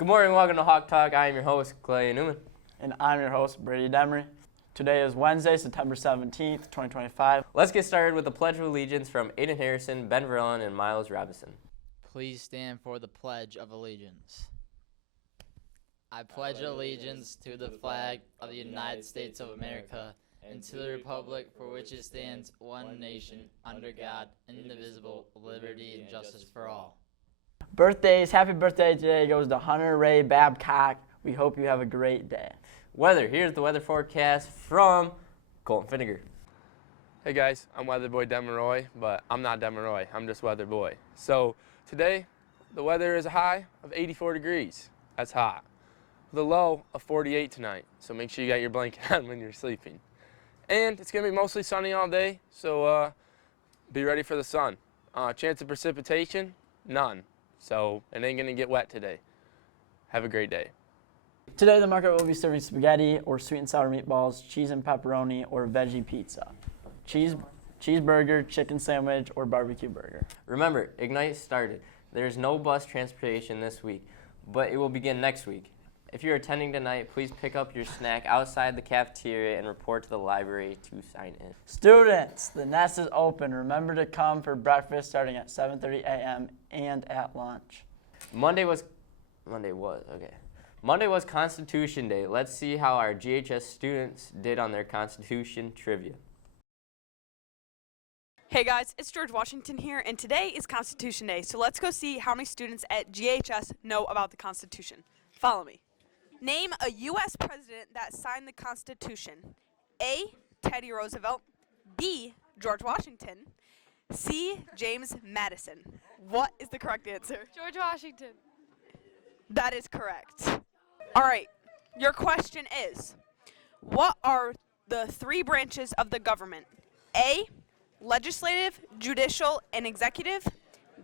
Good morning, welcome to Hawk Talk. I am your host, Clay Newman. And I'm your host, Brady Demery. Today is Wednesday, September 17th, 2025. Let's get started with the Pledge of Allegiance from Aiden Harrison, Ben Verlin, and Miles Robinson. Please stand for the Pledge of Allegiance. I pledge allegiance to the flag of the United States of America and to the republic for which it stands, one nation, under God, indivisible, with liberty and justice for all. Birthdays, happy birthday today goes to Hunter Ray Babcock. We hope you have a great day. Weather, here's the weather forecast from Colton Finnegar. Hey guys, I'm Weather Boy Demeroy, but I'm not Demeroy, I'm just Weather Boy. So today, the weather is a high of 84 degrees. That's hot. With a low of 48 tonight, so make sure you got your blanket on when you're sleeping. And it's going to be mostly sunny all day, so be ready for the sun. Chance of precipitation, none. So it ain't going to get wet today. Have a great day. Today the market will be serving spaghetti or sweet and sour meatballs, cheese and pepperoni, or veggie pizza. Cheeseburger, chicken sandwich, or barbecue burger. Remember, Ignite started. There's no bus transportation this week, but it will begin next week. If you're attending tonight, please pick up your snack outside the cafeteria and report to the library to sign in. Students, the nest is open. Remember to come for breakfast starting at 7:30 a.m. and at lunch. Monday was Constitution Day. Let's see how our GHS students did on their Constitution trivia. Hey guys, it's George Washington here, and today is Constitution Day, so let's go see how many students at GHS know about the Constitution. Follow me. Name a U.S. president that signed the Constitution. A. Teddy Roosevelt. B. George Washington. C. James Madison. What is the correct answer? George Washington. That is correct. All right, your question is, what are the three branches of the government? A. Legislative, judicial, and executive.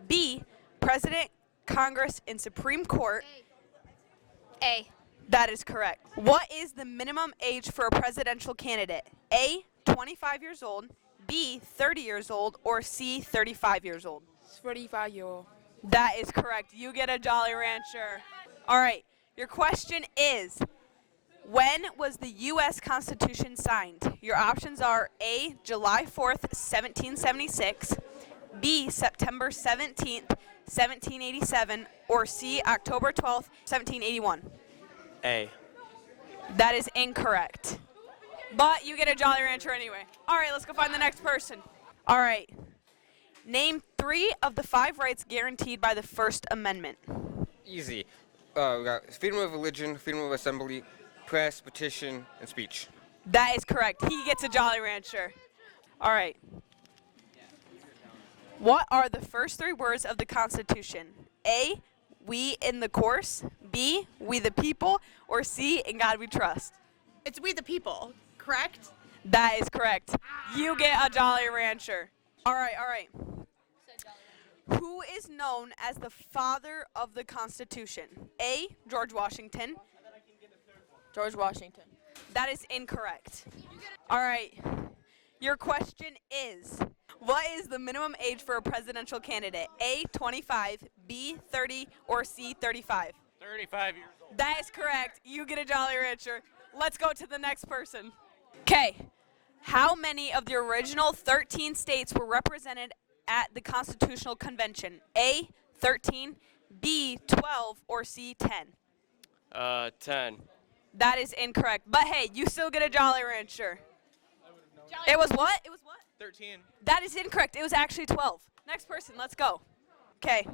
B. President, Congress, and Supreme Court. A. That is correct. What is the minimum age for a presidential candidate? A. 25 years old. B. 30 years old. Or C. 35 years old. 45-year-old. That is correct. You get a Jolly Rancher. All right. Your question is, when was the U.S. Constitution signed? Your options are A. July 4th, 1776. B. September 17th, 1787. Or C. October 12th, 1781. A. That is incorrect. But you get a Jolly Rancher anyway. All right, let's go find the next person. All right. Name 3 of the 5 rights guaranteed by the First Amendment. Easy. We got freedom of religion, freedom of assembly, press, petition, and speech. That is correct. He gets a Jolly Rancher. All right. What are the first 3 words of the Constitution? A, we in the course. B, we the people. Or C, in God we trust. It's we the people, correct? That is correct. You get a Jolly Rancher. All right. Who is known as the father of the Constitution? A, George Washington. George Washington. That is incorrect. All right. Your question is, what is the minimum age for a presidential candidate? A, 25, B, 30, or C, 35? 35 years old. That is correct. You get a Jolly Rancher. Let's go to the next person. Okay. How many of the original 13 states were represented at the Constitutional Convention? A, 13, B, 12, or C, 10? 10. That is incorrect. But hey, you still get a Jolly Rancher. It was what? 13. That is incorrect. It was actually 12. Next person, let's go. Okay.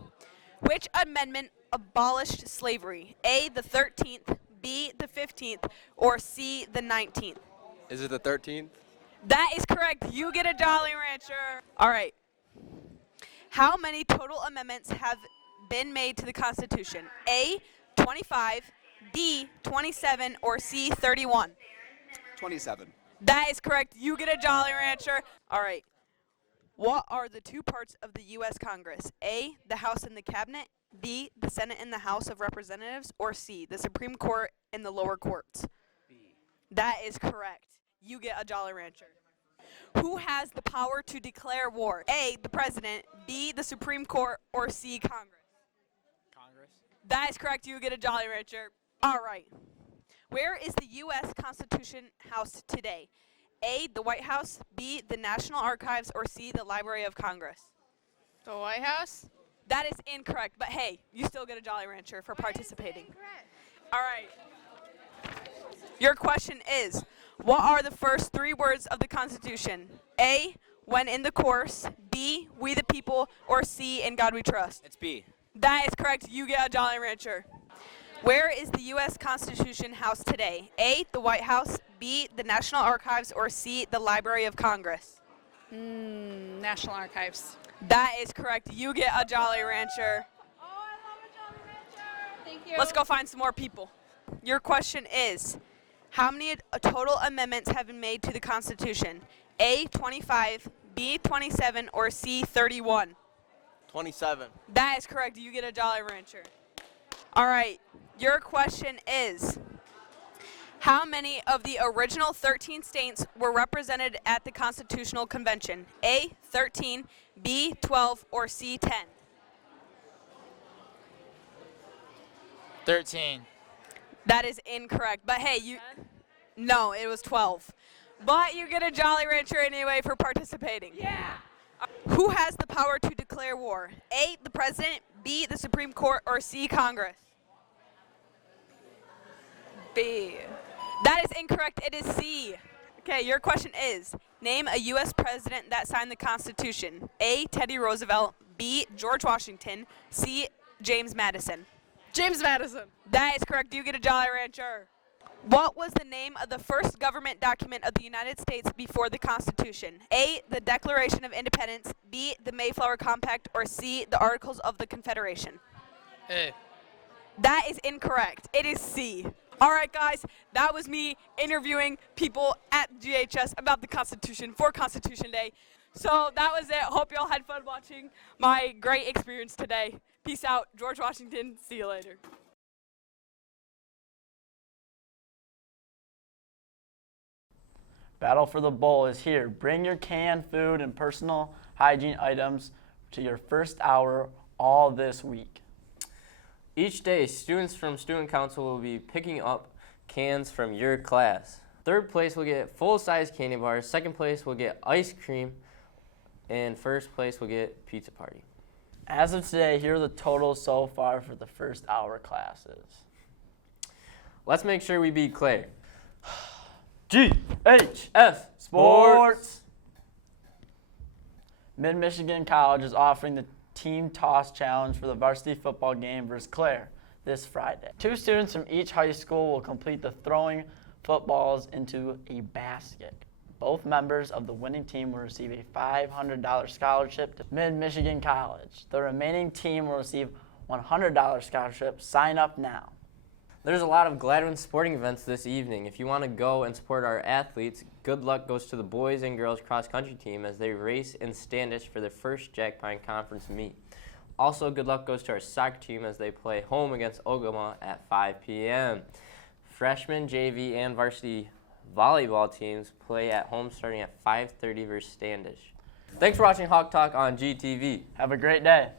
Which amendment abolished slavery? A, the 13th, B, the 15th, or C, the 19th? Is it the 13th? That is correct. You get a Jolly Rancher. All right. How many total amendments have been made to the Constitution? A, 25, B, 27, or C, 31? 27. That is correct. You get a Jolly Rancher. All right. What are the 2 parts of the U.S. Congress? A, the House and the Cabinet. B, the Senate and the House of Representatives. Or C, the Supreme Court and the lower courts. B. That is correct. You get a Jolly Rancher. Who has the power to declare war? A, the President. B, the Supreme Court. Or C, Congress? Congress. That is correct. You get a Jolly Rancher. All right. Where is the U.S. Constitution House today? A, the White House, B, the National Archives, or C, the Library of Congress? The White House? That is incorrect, but hey, you still get a Jolly Rancher for participating. All right. Your question is, what are the first 3 words of the Constitution? A, when in the course, B, we the people, or C, in God we trust? It's B. That is correct. You get a Jolly Rancher. Where is the U.S. Constitution House today? A, the White House, B, the National Archives, or C, the Library of Congress? National Archives. That is correct. You get a Jolly Rancher. Oh, I love a Jolly Rancher. Thank you. Let's go find some more people. Your question is, how many total amendments have been made to the Constitution? A, 25, B, 27, or C, 31? 27. That is correct. You get a Jolly Rancher. All right. Your question is, how many of the original 13 states were represented at the Constitutional Convention? A, 13, B, 12, or C, 10? 13. That is incorrect. But hey, no, it was 12. But you get a Jolly Rancher anyway for participating. Yeah. Who has the power to declare war? A, the President, B, the Supreme Court, or C, Congress? B. That is incorrect. It is C. Okay, your question is, name a U.S. president that signed the Constitution. A, Teddy Roosevelt, B, George Washington, C, James Madison. James Madison. That is correct. You get a Jolly Rancher. What was the name of the first government document of the United States before the Constitution? A, the Declaration of Independence, B, the Mayflower Compact, or C, the Articles of the Confederation? A. That is incorrect. It is C. All right, guys, that was me interviewing people at GHS about the Constitution for Constitution Day. So that was it. Hope y'all had fun watching my great experience today. Peace out. George Washington. See you later. Battle for the Bowl is here. Bring your canned food and personal hygiene items to your first hour all this week. Each day, students from Student Council will be picking up cans from your class. Third place will get full-size candy bars. Second place will get ice cream. And first place will get pizza party. As of today, here are the totals so far for the first hour classes. Let's make sure we beat Claire. GHS Sports. Mid-Michigan College is offering the Team Toss Challenge for the varsity football game versus Claire this Friday. 2 students from each high school will complete the throwing footballs into a basket. Both members of the winning team will receive a $500 scholarship to Mid-Michigan College. The remaining team will receive $100 scholarship. Sign up now. There's a lot of Gladwin sporting events this evening. If you want to go and support our athletes, good luck goes to the boys and girls cross-country team as they race in Standish for their first Jack Pine Conference meet. Also, good luck goes to our soccer team as they play home against Ogama at 5 p.m. Freshman, JV, and varsity volleyball teams play at home starting at 5:30 versus Standish. Thanks for watching Hawk Talk on GTV. Have a great day.